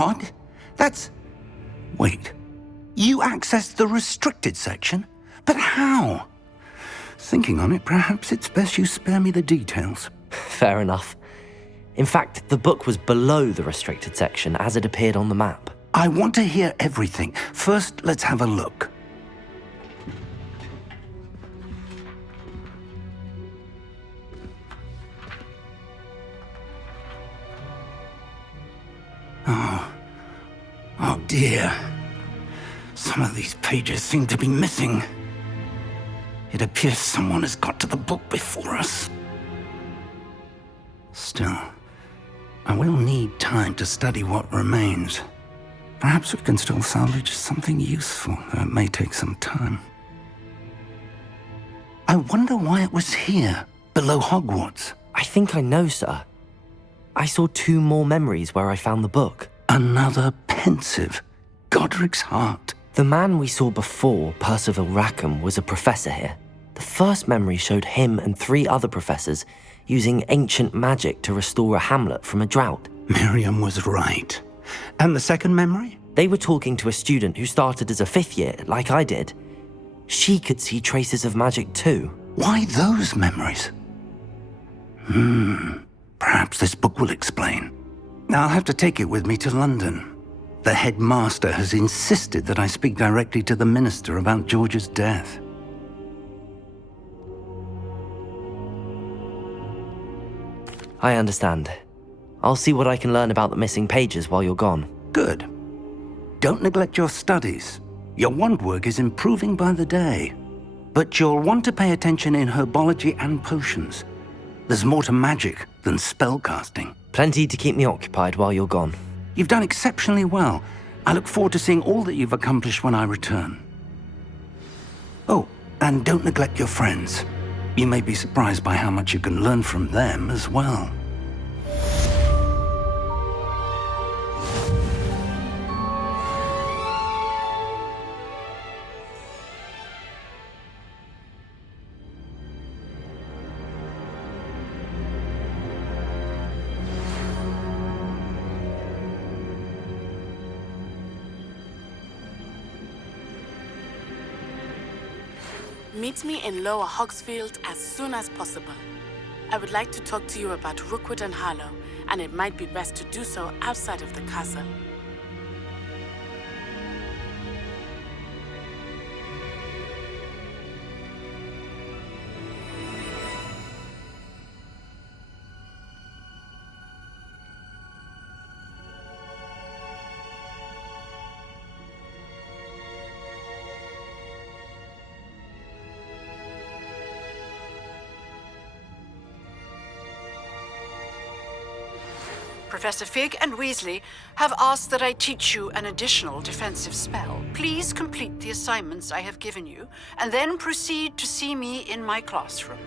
What? Wait. You accessed the restricted section? But how? Thinking on it, perhaps it's best you spare me the details. Fair enough. In fact, the book was below the restricted section as it appeared on the map. I want to hear everything. First, let's have a look. Oh dear. Some of these pages seem to be missing. It appears someone has got to the book before us. Still, I will need time to study what remains. Perhaps we can still salvage something useful, though it may take some time. I wonder why it was here, below Hogwarts. I think I know, sir. I saw 2 more memories where I found the book. Another pensive. Godric's heart. The man we saw before, Percival Rackham, was a professor here. The first memory showed him and 3 other professors using ancient magic to restore a hamlet from a drought. Miriam was right. And the second memory? They were talking to a student who started as a 5th year, like I did. She could see traces of magic too. Why those memories? Perhaps this book will explain. I'll have to take it with me to London. The headmaster has insisted that I speak directly to the minister about George's death. I understand. I'll see what I can learn about the missing pages while you're gone. Good. Don't neglect your studies. Your wand work is improving by the day. But you'll want to pay attention in herbology and potions. There's more to magic than spellcasting. Plenty to keep me occupied while you're gone. You've done exceptionally well. I look forward to seeing all that you've accomplished when I return. Oh, and don't neglect your friends. You may be surprised by how much you can learn from them as well. Meet me in Lower Hogsfield as soon as possible. I would like to talk to you about Rookwood and Harlow, and it might be best to do so outside of the castle. Professor Fig and Weasley have asked that I teach you an additional defensive spell. Please complete the assignments I have given you, and then proceed to see me in my classroom.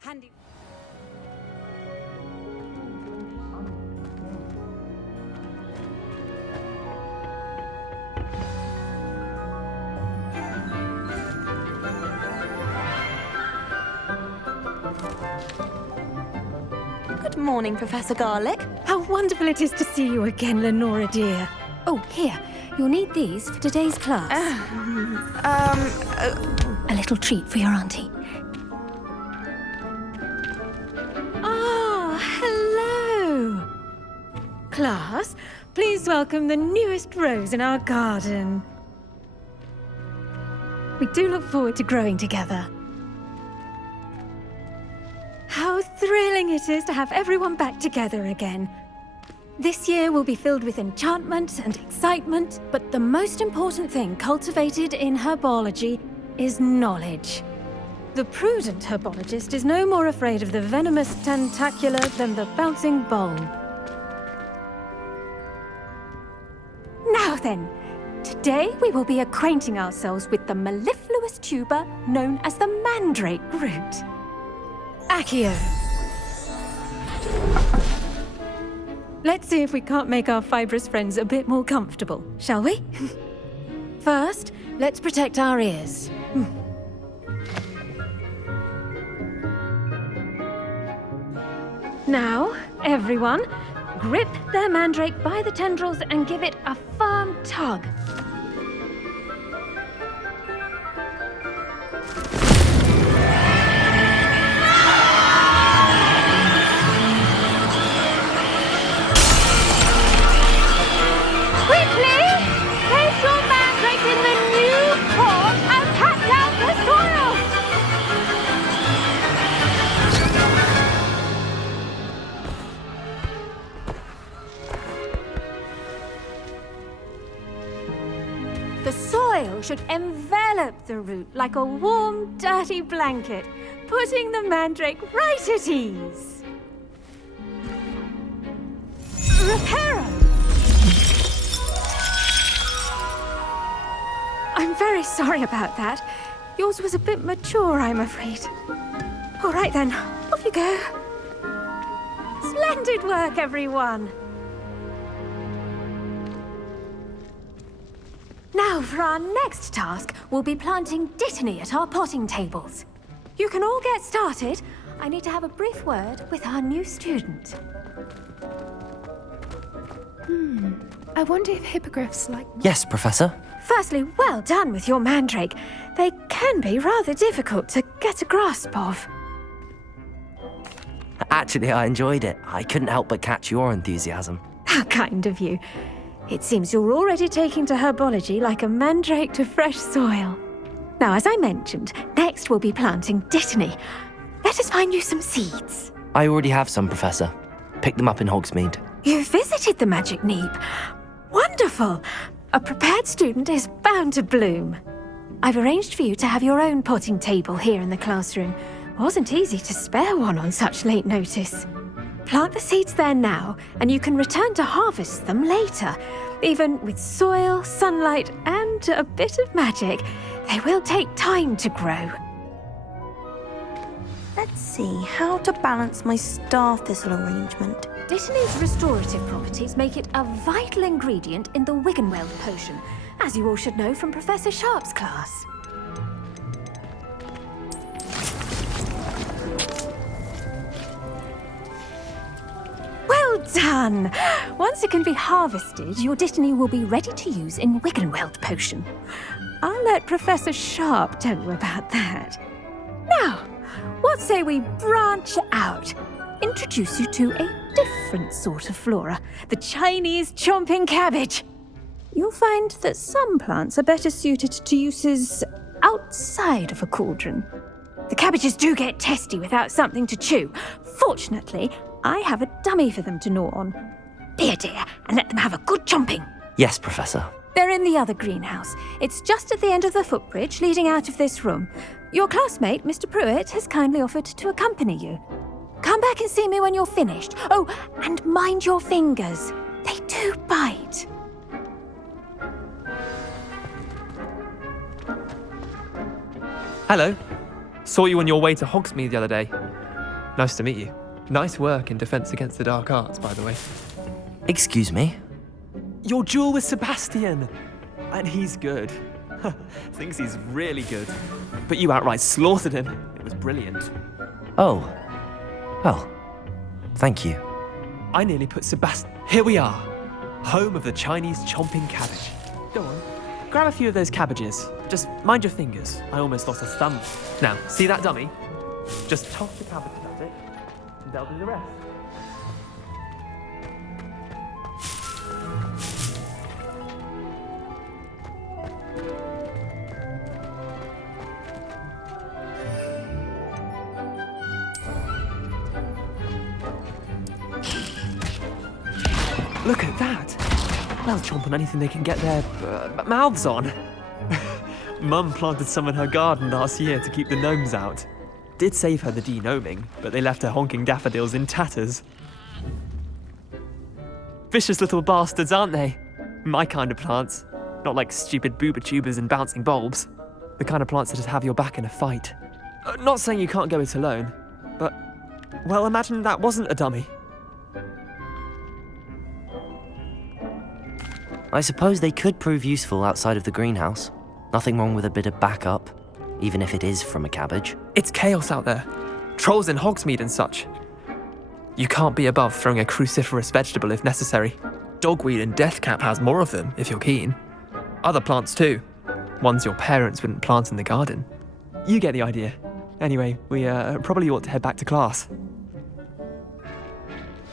Handy. Good morning, Professor Garlick. How wonderful it is to see you again, Lenora dear. Oh, here. You'll need these for today's class. A little treat for your auntie. Ah, hello. Class, please welcome the newest rose in our garden. We do look forward to growing together. How thrilling it is to have everyone back together again. This year will be filled with enchantment and excitement, but the most important thing cultivated in herbology is knowledge. The prudent herbologist is no more afraid of the venomous tentacula than the bouncing bulb. Now then, today we will be acquainting ourselves with the mellifluous tuber known as the mandrake root. Accio. Let's see if we can't make our fibrous friends a bit more comfortable, shall we? First, let's protect our ears. Now, everyone, grip their mandrake by the tendrils and give it a firm tug. The soil should envelop the root like a warm, dirty blanket, putting the mandrake right at ease. Reparo! I'm very sorry about that. Yours was a bit mature, I'm afraid. All right then, off you go. Splendid work, everyone. Now, for our next task, we'll be planting Dittany at our potting tables. You can all get started. I need to have a brief word with our new student. I wonder if hippogriffs like... Yes, Professor. Firstly, well done with your mandrake. They can be rather difficult to get a grasp of. Actually, I enjoyed it. I couldn't help but catch your enthusiasm. How kind of you. It seems you're already taking to herbology like a mandrake to fresh soil. Now, as I mentioned, next we'll be planting Dittany. Let us find you some seeds. I already have some, Professor. Picked them up in Hogsmeade. You visited the Magic Neep. Wonderful! A prepared student is bound to bloom. I've arranged for you to have your own potting table here in the classroom. Wasn't easy to spare one on such late notice. Plant the seeds there now, and you can return to harvest them later. Even with soil, sunlight, and a bit of magic, they will take time to grow. Let's see, how to balance my star thistle arrangement. Dittany's restorative properties make it a vital ingredient in the Wiggenweld potion, as you all should know from Professor Sharp's class. Well done! Once it can be harvested, your Dittany will be ready to use in Wiggenweld potion. I'll let Professor Sharp tell you about that. Now, what say we branch out? Introduce you to a different sort of flora, the Chinese chomping cabbage. You'll find that some plants are better suited to uses outside of a cauldron. The cabbages do get testy without something to chew. Fortunately, I have a dummy for them to gnaw on. Be a dear and let them have a good chomping. Yes, Professor. They're in the other greenhouse. It's just at the end of the footbridge leading out of this room. Your classmate, Mr. Pruitt, has kindly offered to accompany you. Come back and see me when you're finished. Oh, and mind your fingers. They do bite. Hello. Saw you on your way to Hogsmeade the other day. Nice to meet you. Nice work in Defense Against the Dark Arts, by the way. Excuse me? Your duel with Sebastian! And he's good. Thinks he's really good. But you outright slaughtered him. It was brilliant. Oh. Well, thank you. I nearly put Sebastian... Here we are. Home of the Chinese chomping cabbage. Go on. Grab a few of those cabbages. Just mind your fingers. I almost lost a thumb. Now, see that dummy? Just toss the cabbage at it, and they'll do the rest. Look at that! They'll chomp on anything they can get their mouths on. Mum planted some in her garden last year to keep the gnomes out. Did save her the de-gnoming, but they left her honking daffodils in tatters. Vicious little bastards, aren't they? My kind of plants. Not like stupid booba tubers and bouncing bulbs. The kind of plants that just have your back in a fight. Not saying you can't go it alone, but... Well, imagine that wasn't a dummy. I suppose they could prove useful outside of the greenhouse. Nothing wrong with a bit of backup, even if it is from a cabbage. It's chaos out there. Trolls in Hogsmeade and such. You can't be above throwing a cruciferous vegetable if necessary. Dogweed and deathcap has more of them, if you're keen. Other plants too. Ones your parents wouldn't plant in the garden. You get the idea. Anyway, we probably ought to head back to class.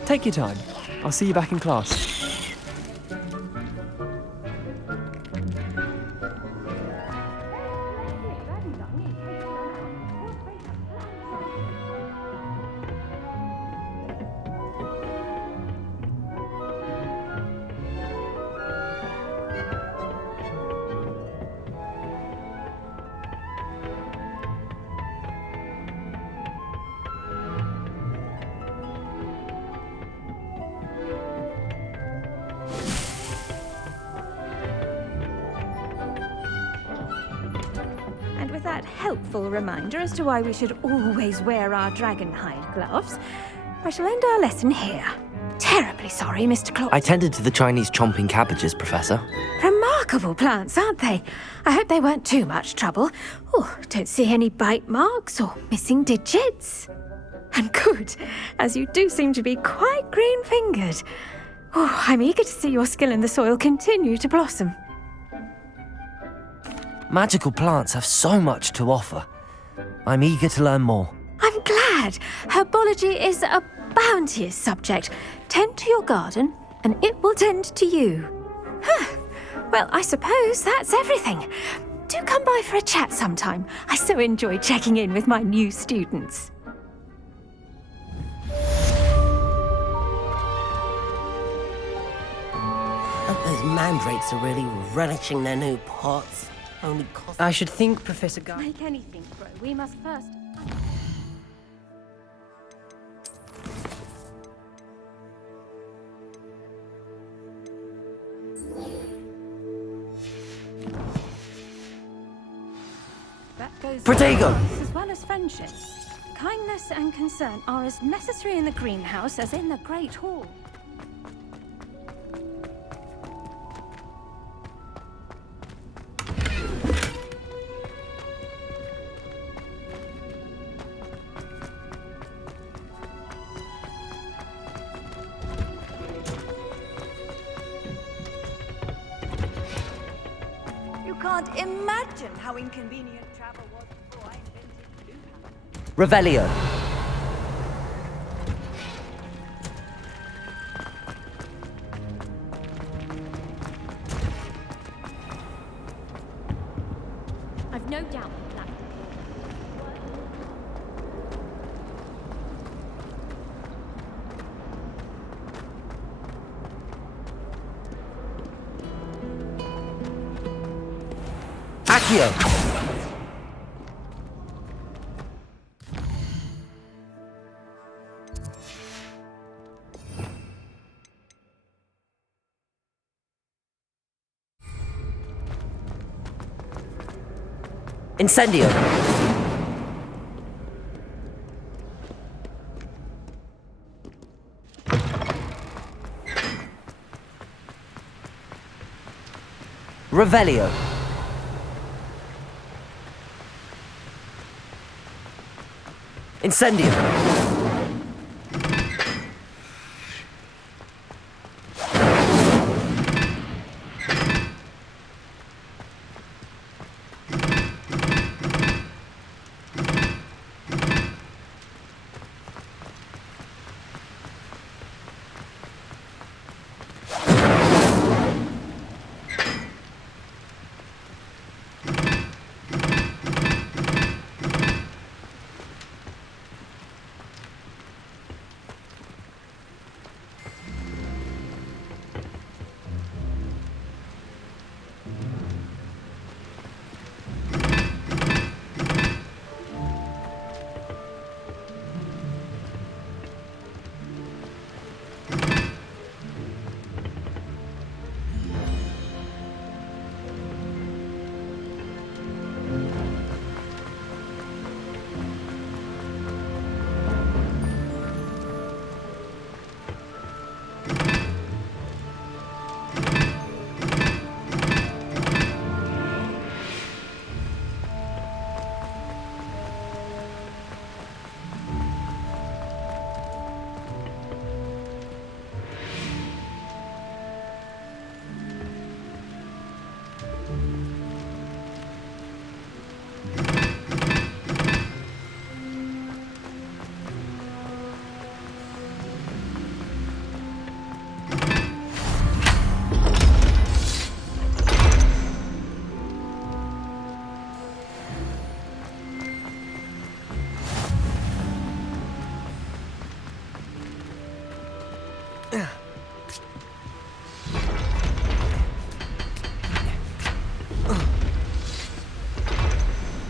Take your time. I'll see you back in class. That helpful reminder as to why we should always wear our dragonhide gloves, I shall end our lesson here. Terribly sorry, Mr. Clark. I tended to the Chinese chomping cabbages, Professor. Remarkable. remarkable plants, aren't they? I hope they weren't too much trouble. Oh, don't see any bite marks or missing digits. And good, as you do seem to be quite green-fingered. Oh, I'm eager to see your skill in the soil continue to blossom. Magical plants have so much to offer. I'm eager to learn more. I'm glad. Herbology is a bounteous subject. Tend to your garden, and it will tend to you. Well, I suppose that's everything. Do come by for a chat sometime. I so enjoy checking in with my new students. Those mandrakes are really relishing their new pots. Only cost... I should think, Professor Guy. Make anything grow, we must first... That goes Protego! as well as friendships. Kindness and concern are as necessary in the greenhouse as in the Great Hall. You can't imagine how inconvenient travel was before I invented blue. Revelio. I've no doubt that Accio. Incendio. Revelio. Incendio.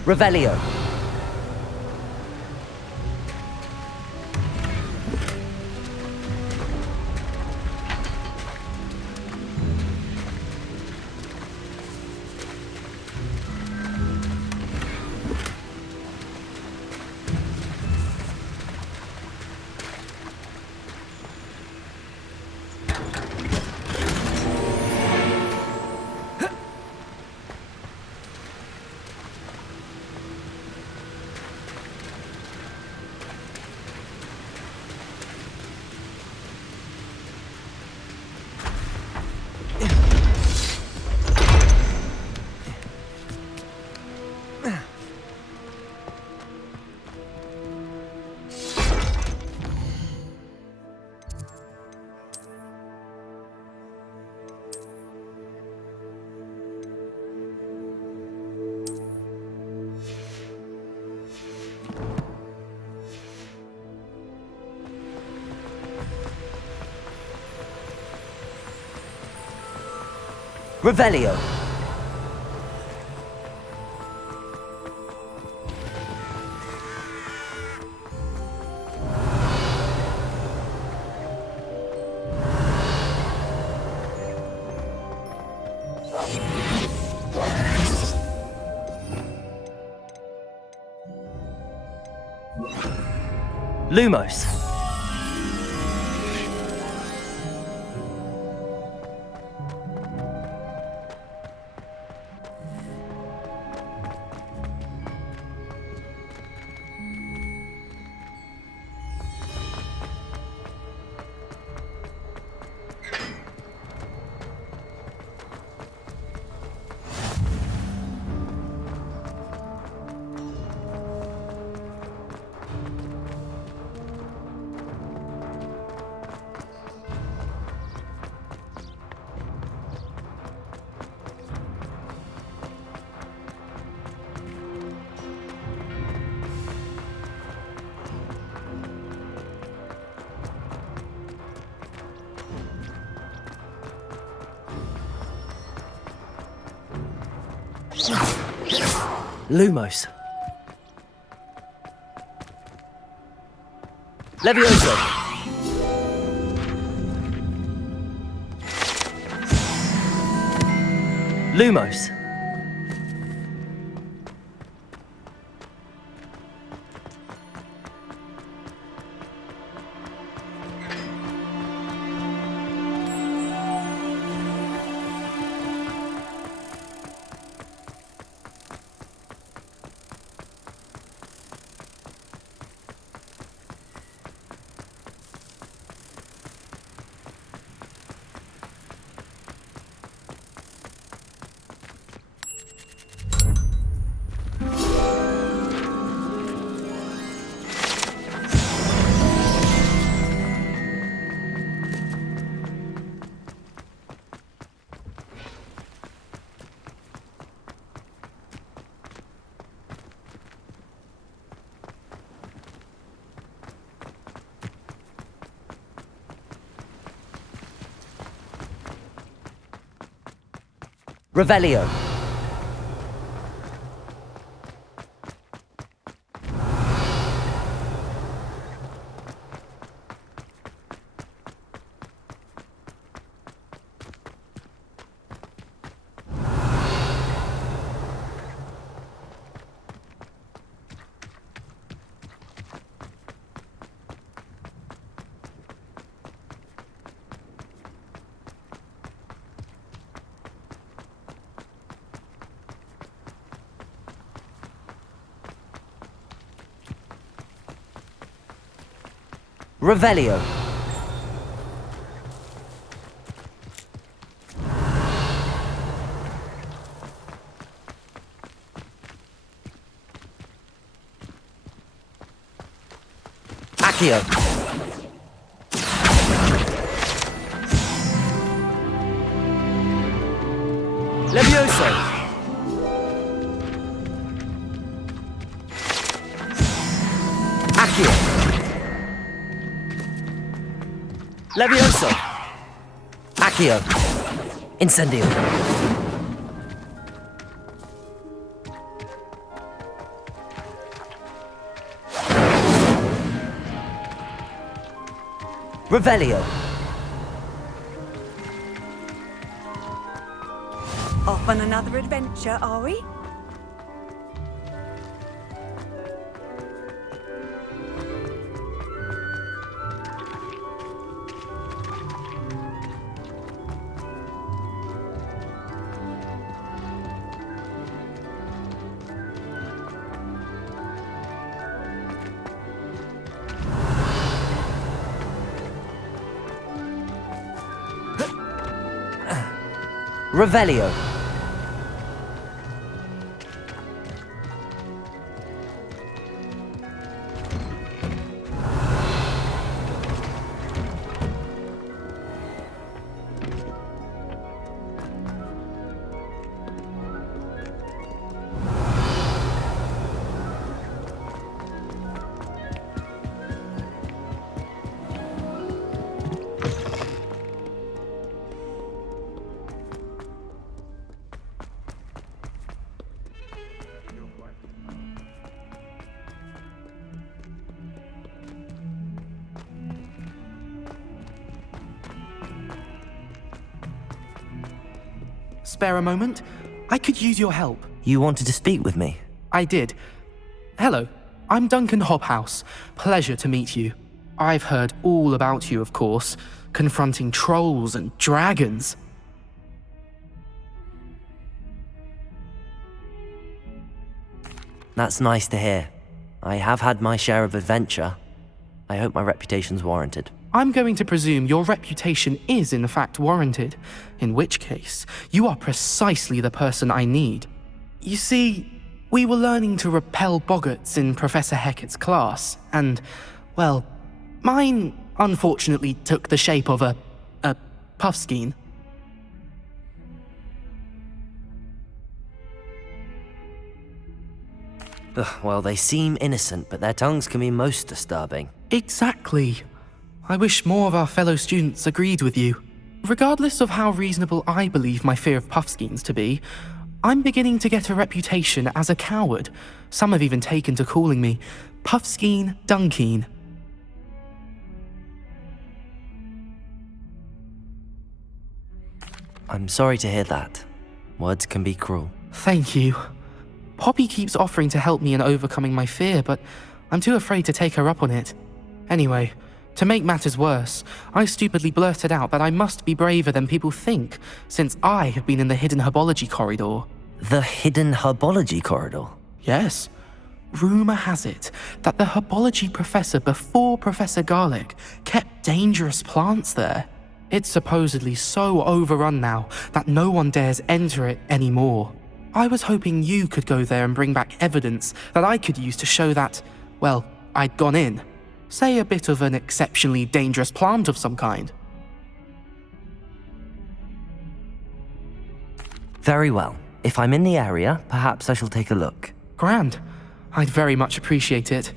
Revelio. Revelio. Lumos. Lumos. Levioso. Lumos. Revelio. Revelio. Accio. Levioso. Accio. Levioso. Accio. Incendio. Revelio. Off on another adventure, are we? Revelio. spare a moment? I could use your help. You wanted to speak with me? I did. Hello, I'm Duncan Hobhouse. Pleasure to meet you. I've heard all about you, of course, confronting trolls and dragons. That's nice to hear. I have had my share of adventure. I hope my reputation's warranted. I'm going to presume your reputation is in fact warranted, in which case, you are precisely the person I need. You see, we were learning to repel boggarts in Professor Hecat's class, and, well, mine unfortunately took the shape of a puffskein. Well, they seem innocent, but their tongues can be most disturbing. Exactly. I wish more of our fellow students agreed with you. Regardless of how reasonable I believe my fear of puffskeins to be, I'm beginning to get a reputation as a coward. Some have even taken to calling me Puffskeen Dunkeen. I'm sorry to hear that. Words can be cruel. Thank you. Poppy keeps offering to help me in overcoming my fear, but I'm too afraid to take her up on it. Anyway, to make matters worse, I stupidly blurted out that I must be braver than people think, since I have been in the hidden herbology corridor. The hidden herbology corridor? Yes. Rumor has it that the herbology professor before Professor Garlic kept dangerous plants there. It's supposedly so overrun now that no one dares enter it anymore. I was hoping you could go there and bring back evidence that I could use to show that, well, I'd gone in. Say a bit of an exceptionally dangerous plant of some kind. Very well. If I'm in the area, perhaps I shall take a look. Grand. I'd very much appreciate it.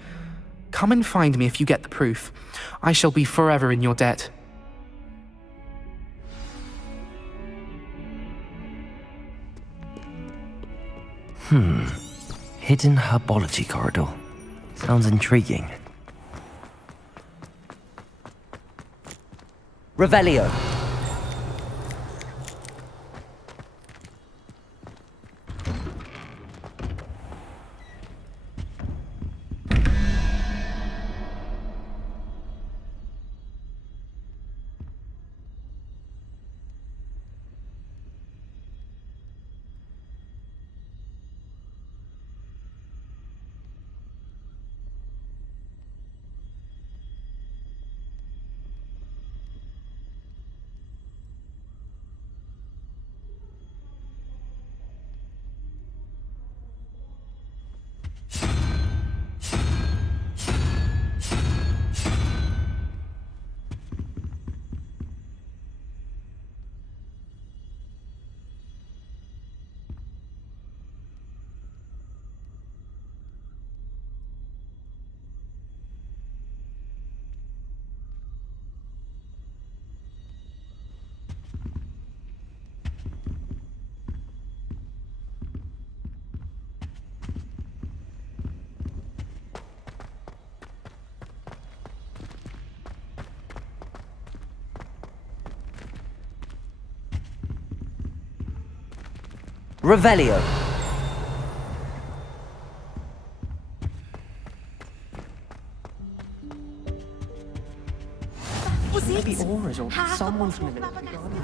Come and find me if you get the proof. I shall be forever in your debt. Hidden herbology corridor. Sounds intriguing. Revelio. Revelio. Maybe Aura's or someone from the military guardian.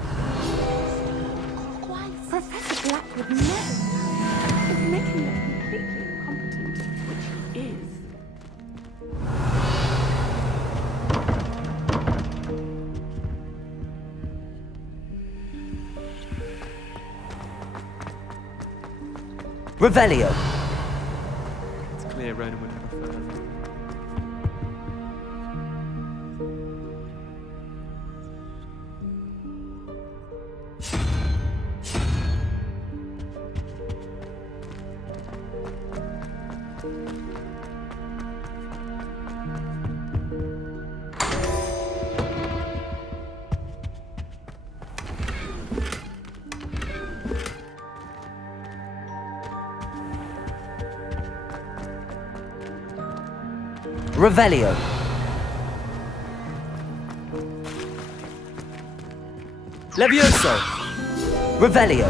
Professor Black would never. It would make him look completely incompetent, which he is. Revelio. It's clear Ronan would have preferred. Revelio. Levioso. Revelio.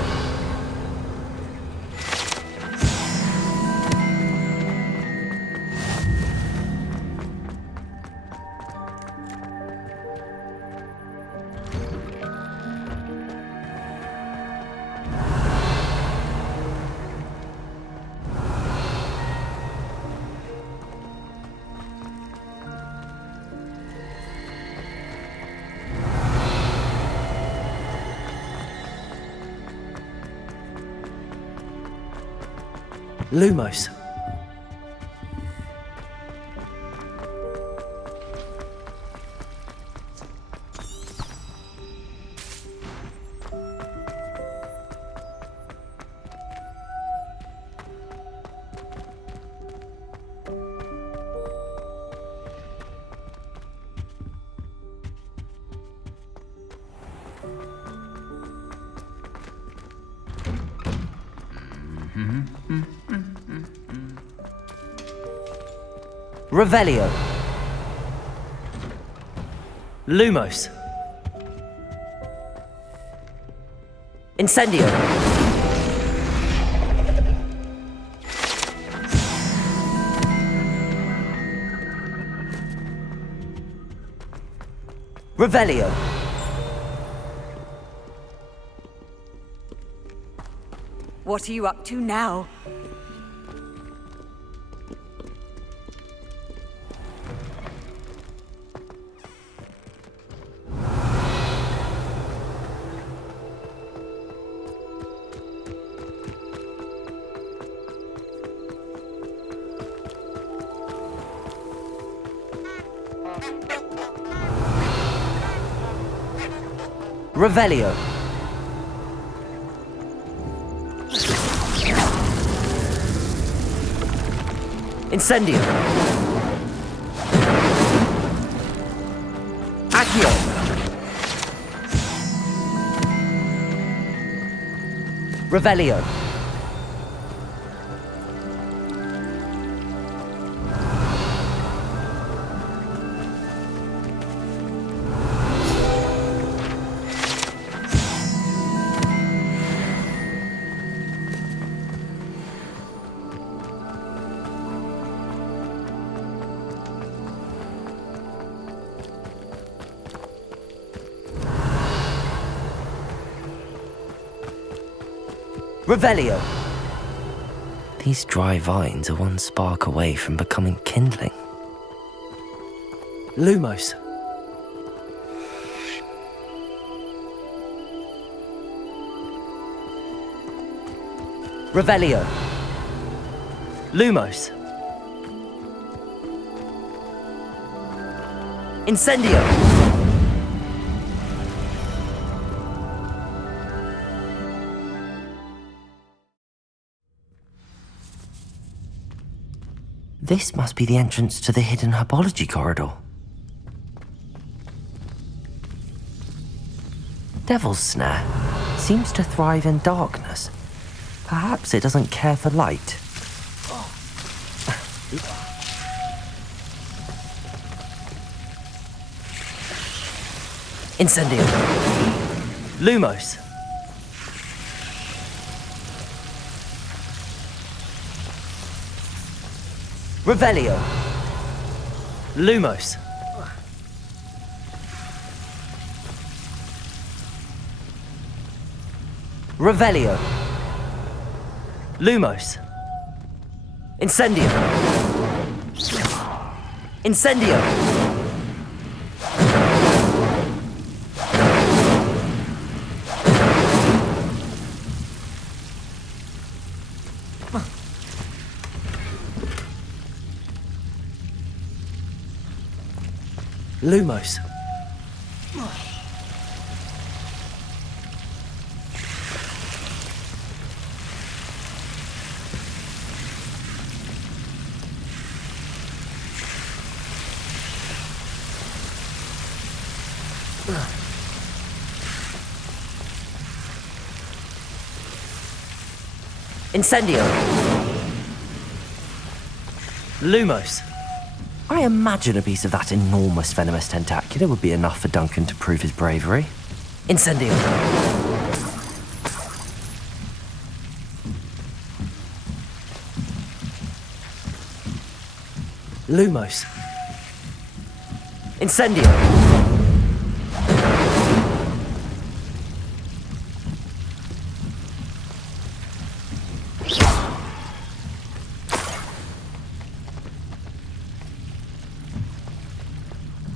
Lumos. Revelio. Lumos. Incendio. Revelio. What are you up to now? Revelio. Incendio. Accio. Revelio. Revelio. These dry vines are one spark away from becoming kindling. Lumos. Revelio. Lumos. Incendio. This must be the entrance to the hidden herbology corridor. Devil's Snare seems to thrive in darkness. Perhaps it doesn't care for light. Incendio. Lumos. Revelio. Lumos. Revelio. Lumos. Incendio. Incendio. Lumos. Incendio. Lumos. I imagine a piece of that enormous venomous tentacula would be enough for Duncan to prove his bravery. Incendio. Lumos. Incendio.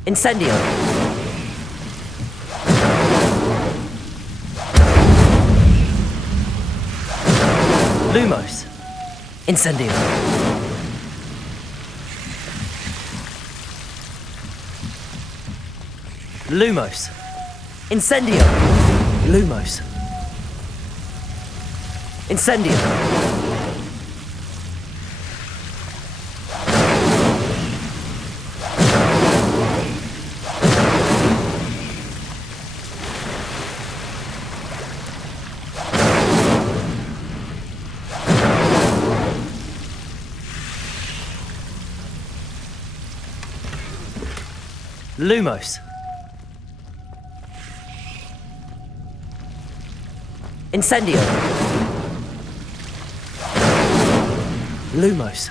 Incendio. Lumos. Incendio. Lumos. Incendio. Lumos. Incendio. Lumos. Incendio. Lumos.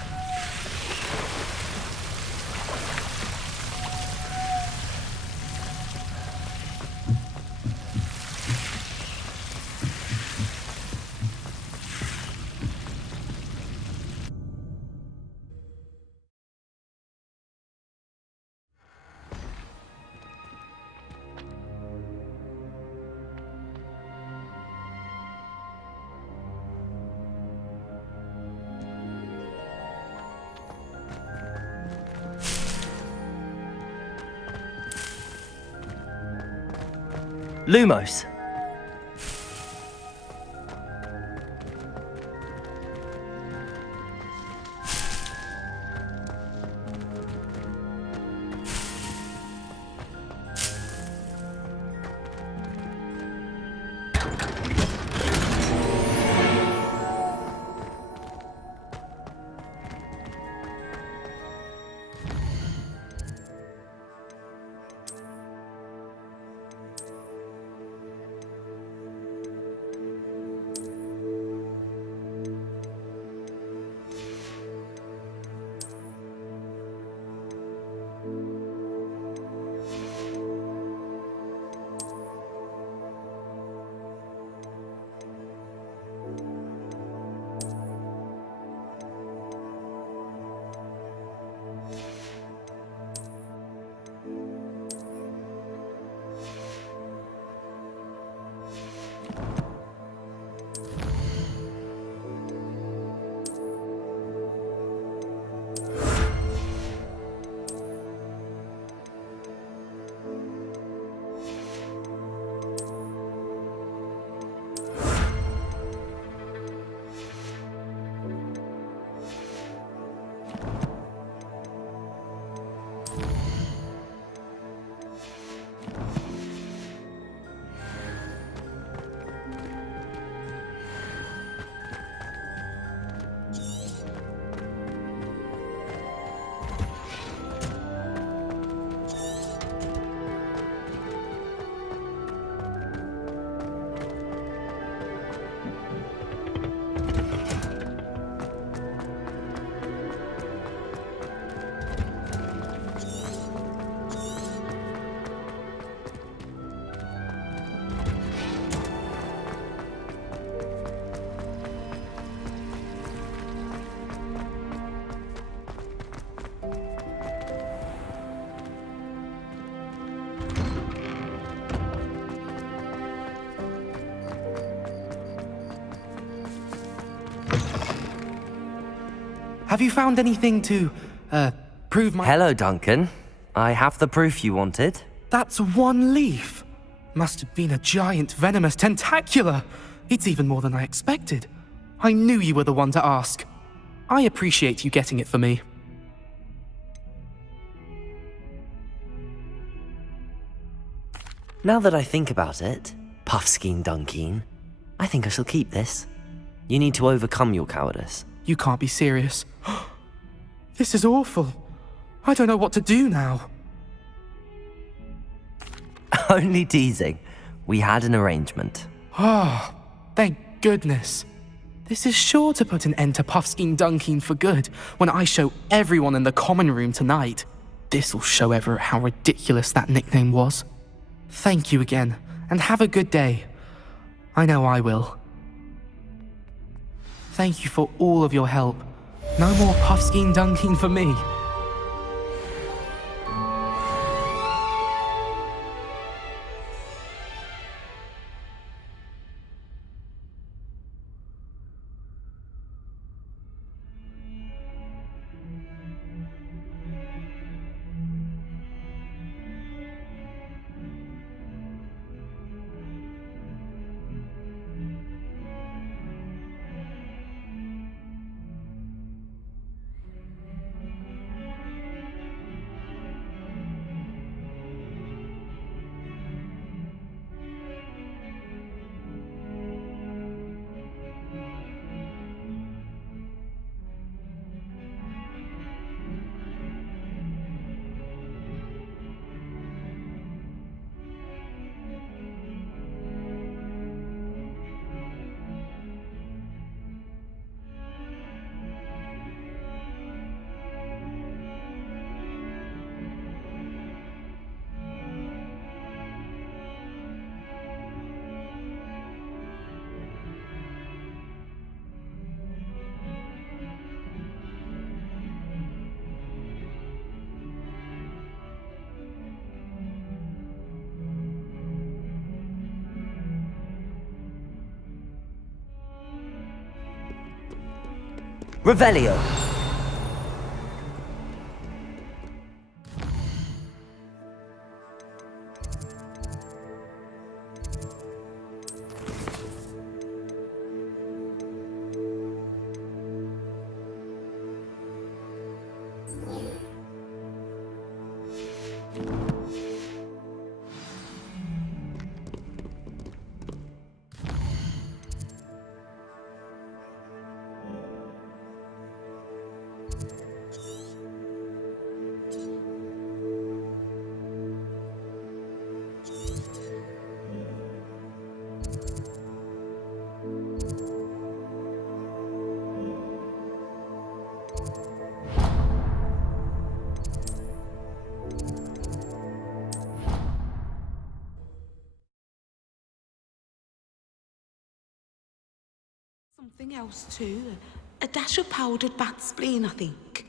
Lumos. Have you found anything to, prove my... Hello, Duncan. I have the proof you wanted. That's one leaf. Must have been a giant venomous tentacula. It's even more than I expected. I knew you were the one to ask. I appreciate you getting it for me. Now that I think about it, Puffskein Dunkeen, I think I shall keep this. You need to overcome your cowardice. You can't be serious. This is awful. I don't know what to do now. Only teasing. We had an arrangement. Ah, thank goodness. This is sure to put an end to Puffskein Dunkeen for good when I show everyone in the common room tonight. This'll show Everett how ridiculous that nickname was. Thank you again, and have a good day. I know I will. Thank you for all of your help. No more Puffskein Dunkeen for me. Revelio. Something else too. A dash of powdered bat spleen, I think.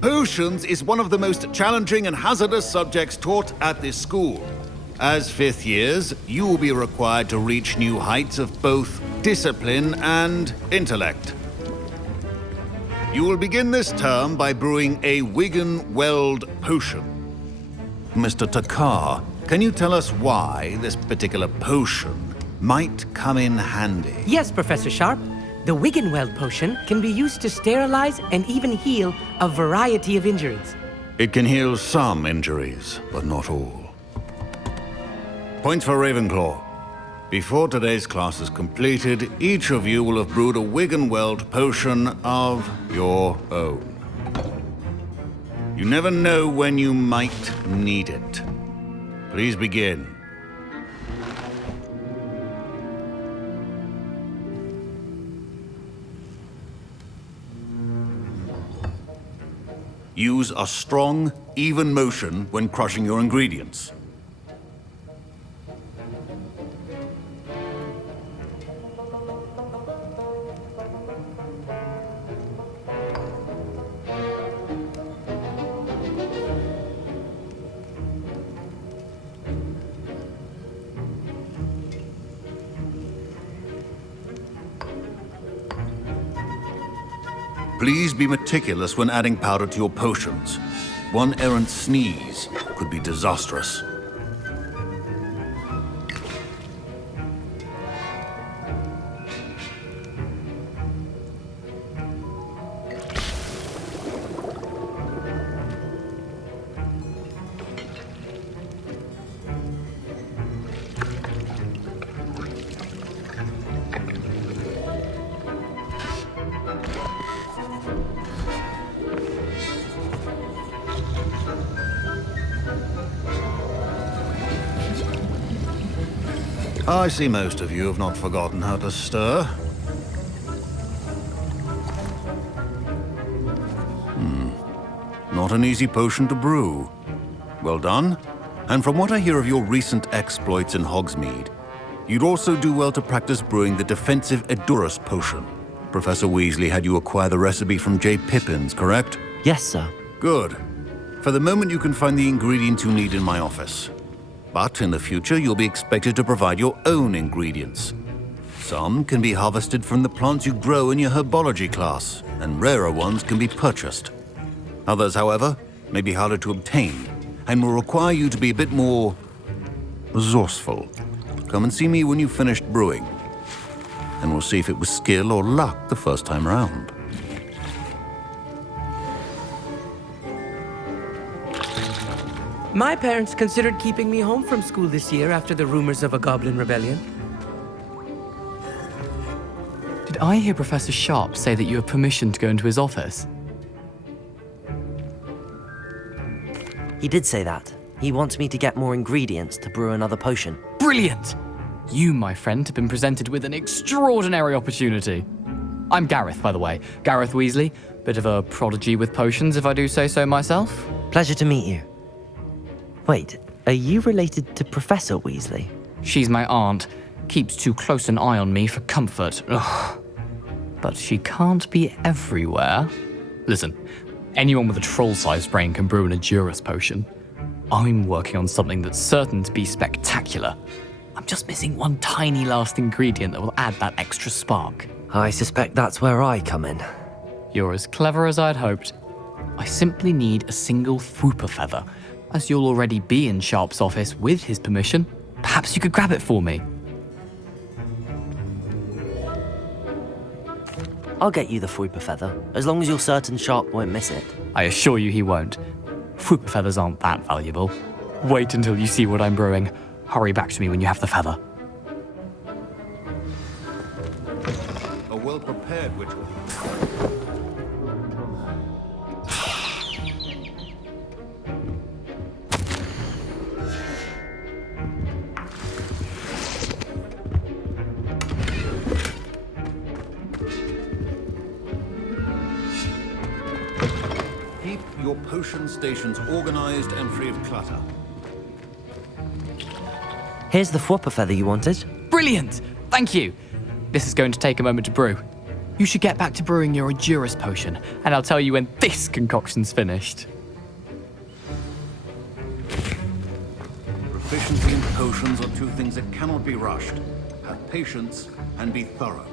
Potions is one of the most challenging and hazardous subjects taught at this school. As fifth years, you will be required to reach new heights of both discipline and intellect. You will begin this term by brewing a Wigan-Weld potion. Mr. Takar, can you tell us why this particular potion might come in handy? Yes, Professor Sharp. The Wigan-Weld potion can be used to sterilize and even heal a variety of injuries. It can heal some injuries, but not all. Points for Ravenclaw. Before today's class is completed, each of you will have brewed a Wigan-Weld potion of your own. You never know when you might need it. Please begin. Use a strong, even motion when crushing your ingredients. Please be meticulous when adding powder to your potions. One errant sneeze could be disastrous. I see most of you have not forgotten how to stir. Not an easy potion to brew. Well done. And from what I hear of your recent exploits in Hogsmeade, you'd also do well to practice brewing the defensive Edurus potion. Professor Weasley had you acquire the recipe from J. Pippins, correct? Yes, sir. Good. For the moment, you can find the ingredients you need in my office. But in the future, you'll be expected to provide your own ingredients. Some can be harvested from the plants you grow in your herbology class, and rarer ones can be purchased. Others, however, may be harder to obtain, and will require you to be a bit more resourceful. Come and see me when you've finished brewing, and we'll see if it was skill or luck the first time round. My parents considered keeping me home from school this year after the rumors of a goblin rebellion. Did I hear Professor Sharp say that you have permission to go into his office? He did say that. He wants me to get more ingredients to brew another potion. Brilliant! You, my friend, have been presented with an extraordinary opportunity. I'm Gareth, by the way. Gareth Weasley. Bit of a prodigy with potions, if I do say so myself. Pleasure to meet you. Wait, are you related to Professor Weasley? She's my aunt. Keeps too close an eye on me for comfort. Ugh. But she can't be everywhere. Listen, anyone with a troll-sized brain can brew an Edurus potion. I'm working on something that's certain to be spectacular. I'm just missing one tiny last ingredient that will add that extra spark. I suspect that's where I come in. You're as clever as I'd hoped. I simply need a single Thwooper feather. As you'll already be in Sharp's office with his permission, perhaps you could grab it for me. I'll get you the Thwooper feather, as long as you're certain Sharp won't miss it. I assure you he won't. Thwooper feathers aren't that valuable. Wait until you see what I'm brewing. Hurry back to me when you have the feather. A well-prepared witch. Keep your potion stations organized and free of clutter. Here's the Thwooper feather you wanted. Brilliant! Thank you! This is going to take a moment to brew. You should get back to brewing your Endurus potion, and I'll tell you when this concoction's finished. Proficiency and potions are two things that cannot be rushed. Have patience and be thorough.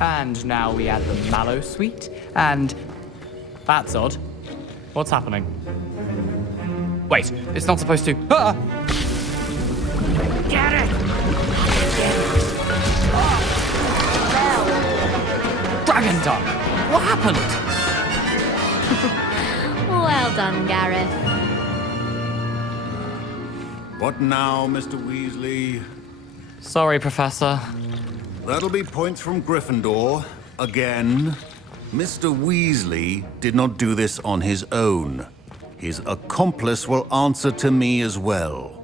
And now we add the mallow sweet, and that's odd. What's happening? Wait, it's not supposed to. Ah! Get it! Dragon tongue! What happened? Well done, Gareth. What now, Mr. Weasley? Sorry, Professor. That'll be points from Gryffindor. Again. Mr. Weasley did not do this on his own. His accomplice will answer to me as well.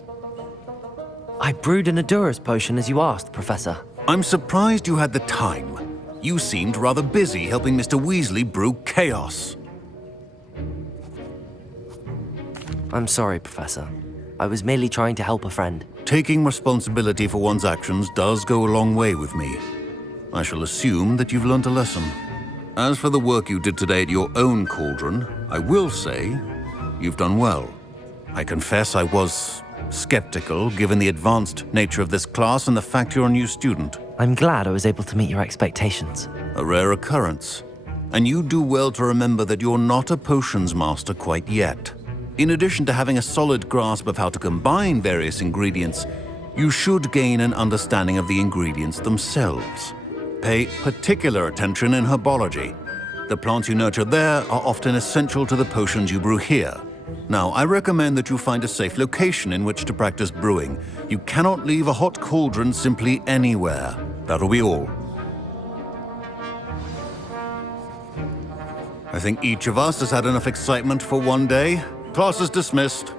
I brewed an Endurus potion as you asked, Professor. I'm surprised you had the time. You seemed rather busy helping Mr. Weasley brew chaos. I'm sorry, Professor. I was merely trying to help a friend. Taking responsibility for one's actions does go a long way with me. I shall assume that you've learnt a lesson. As for the work you did today at your own cauldron, I will say you've done well. I confess I was skeptical given the advanced nature of this class and the fact you're a new student. I'm glad I was able to meet your expectations. A rare occurrence. And you do well to remember that you're not a potions master quite yet. In addition to having a solid grasp of how to combine various ingredients, you should gain an understanding of the ingredients themselves. Pay particular attention in herbology. The plants you nurture there are often essential to the potions you brew here. Now, I recommend that you find a safe location in which to practice brewing. You cannot leave a hot cauldron simply anywhere. That'll be all. I think each of us has had enough excitement for one day. Class is dismissed.